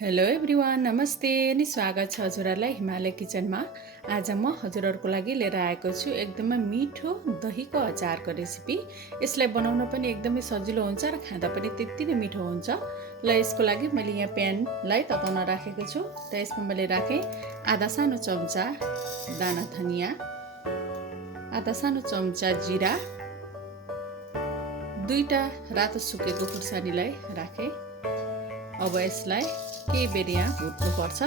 Hello everyone, नमस्ते अनि स्वागत छ हजुरहरूलाई हिमालय किचनमा। आज म हजुरहरूको लागि लिएर आएको छु एकदमै मिठो दहीको अचारको रेसिपी। यसलाई बनाउन पनि एकदमै सजिलो हुन्छ र खाँदा पनि त्यति नै मिठो हुन्छ। ल यसको लागि मैले यहाँ प्यानलाई तताउन राखेको छु र यसमा मैले राखेँ आधा सानो चम्चा दाना धनिया, आधा सानो चम्चा जिरा, दुईटा रातो सुकेको खुर्सानीलाई राखेँ। अब यसलाई केही बेर यहाँ भुट्नुपर्छ।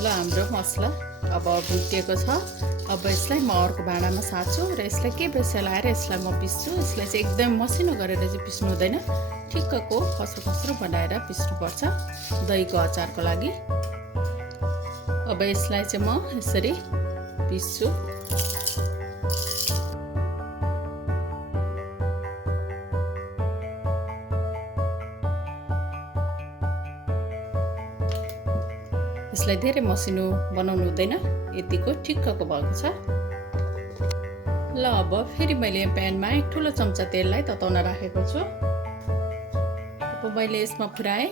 ल हाम्रो मसला अब भुटिएको छ। अब यसलाई म अर्को भाँडामा सार्छु र यसलाई के बेसा लाएर यसलाई म पिस्छु। यसलाई चाहिँ एकदम मसिनो गरेर चाहिँ पिस्नु हुँदैन, ठिक्कको खस्रो खस्रो बनाएर पिस्नुपर्छ दहीको अचारको लागि। अब यसलाई चाहिँ म यसरी पिस्छु। यसलाई धेरै मसिनो बनाउनु हुँदैन, यतिको ठिक्कको भएको छ। ल अब फेरि मैले प्यानमा एक ठुलो चम्चा तेललाई तताउन राखेको छु। अब मैले यसमा पुऱ्याएँ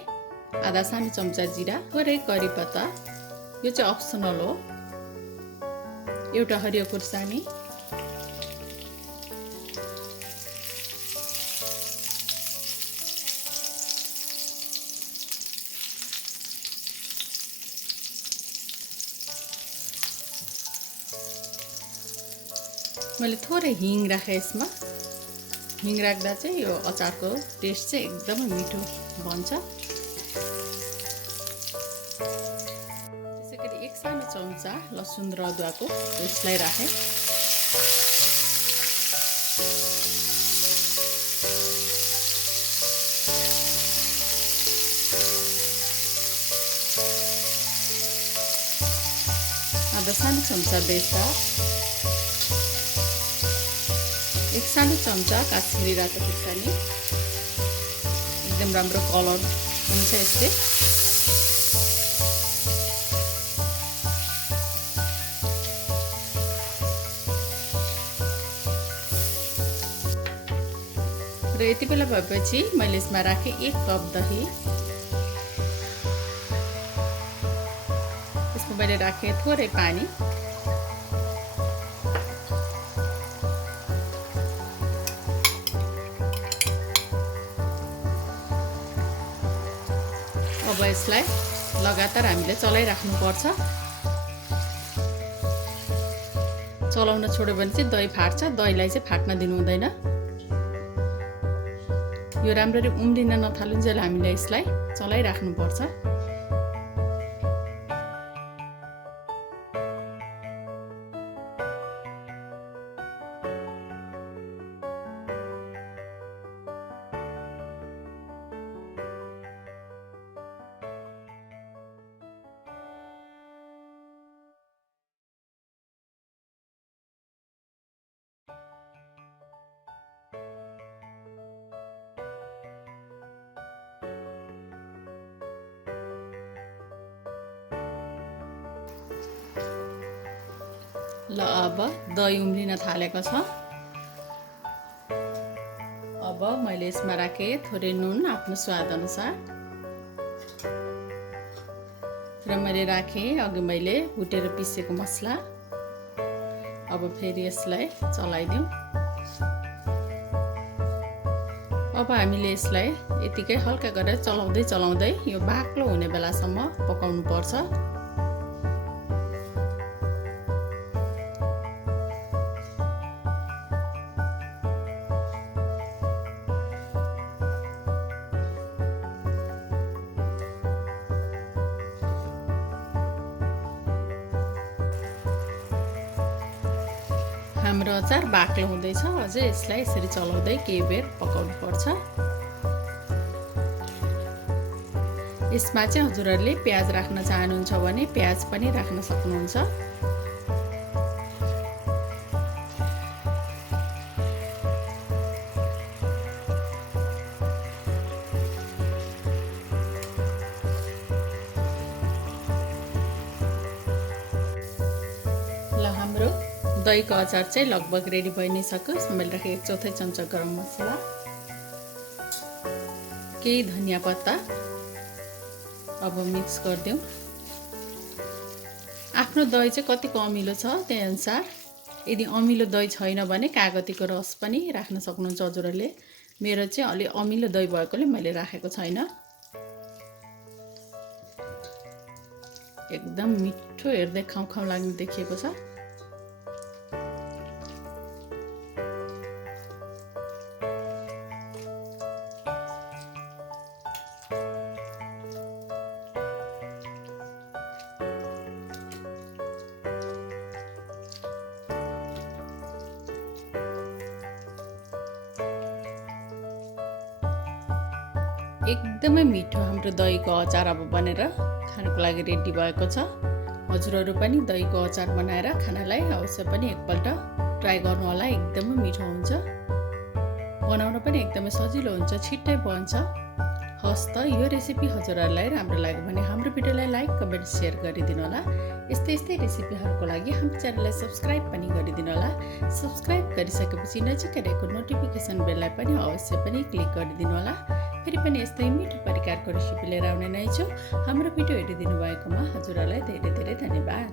आधा सानो चम्चा जिरा, थोरै करी पत्ता, यो चाहिँ अप्सनल हो, एउटा हरियो खुर्सानी, मैले थोरै हिङ राखेँ यसमा। हिङ राख्दा चाहिँ यो अचारको टेस्ट चाहिँ एकदमै मिठो बन्छ। त्यसै गरी एक सानो चम्चा लसुन र अदुवाको पेस्टलाई राखेँ। आधा सानो चम्चा बेसार, एक सानो चम्चा काश्मिरी रातो खुर्सानी, एकदम राम्रो कलर हुन्छ यसले। र यति बेला भएपछि मैले यसमा राखेँ 1 कप दही। यसमा मैले राखेँ थोरै पानी। अब यसलाई लगातार हामीले चलाइराख्नुपर्छ। चलाउन छोड्यो भने चाहिँ दही फाट्छ, दहीलाई चाहिँ फाट्न दिनु हुँदैन। यो राम्ररी उम्लिन नथालुन्जेल हामीले यसलाई चलाइराख्नुपर्छ। ल अब दही उम्लिन थालेको छ। अब मैले यसमा राखेँ थोरै नुन आफ्नो स्वाद अनुसार र मैले राखेँ अघि मैले भुटेर पिसेको मसला। अब फेरि यसलाई चलाइदिउँ। अब हामीले यसलाई यतिकै हल्का गरेर चलाउँदै यो बाक्लो हुने बेलासम्म पकाउनु पर्छ। हाम्रो अचार बाक्लो हुँदैछ, अझै यसलाई यसरी चलाउँदै केही बेर पकाउनु पर्छ। यसमा चाहिँ हजुरहरूले प्याज राख्न चाहनुहुन्छ भने प्याज पनि राख्न सक्नुहुन्छ। दहीको अचार चाहिँ लगभग रेडी भइ नै सक्यो। मैले राखेको 1/4 चम्चा गरम मसला, केही धनिया पत्ता। अब मिक्स गरिदिउँ। आफ्नो दही चाहिँ कतिको अमिलो छ त्यही अनुसार, यदि अमिलो दही छैन भने कागतीको रस पनि राख्न सक्नुहुन्छ हजुरहरूले। मेरो चाहिँ अलि अमिलो दही भएकोले मैले राखेको छैन। एकदम मिठो, हेर्दै खाउँ खाउँ लाग्ने देखिएको छ। एकदमै मिठो हाम्रो दहीको अचार अब बनेर खानको लागि रेडी भएको छ। हजुरहरू पनि दहीको अचार बनाएर खानालाई अवश्य पनि एकपल्ट ट्राई गर्नु होला। एकदमै मिठो हुन्छ, बनाउन पनि एकदमै सजिलो हुन्छ, छिट्टै बन्छ। हस् त, यो रेसिपी हजुरहरूलाई राम्रो लाग्यो भने हाम्रो भिडियोलाई लाइक, कमेन्ट, सेयर गरिदिनु होला। यस्तै रेसिपीहरूको लागि हाम्रो च्यानललाई सब्सक्राइब पनि गरिदिनु होला। सब्सक्राइब गरिसकेपछि नजिकै रहेको नोटिफिकेसन बेललाई पनि अवश्य पनि क्लिक गरिदिनु होला। फेरि पनि यस्तै मिठो परिकारको रेसिपी लिएर आउने नै छु। हाम्रो भिडियो हेरिदिनु भएकोमा हजुरहरूलाई धेरै धेरै धन्यवाद।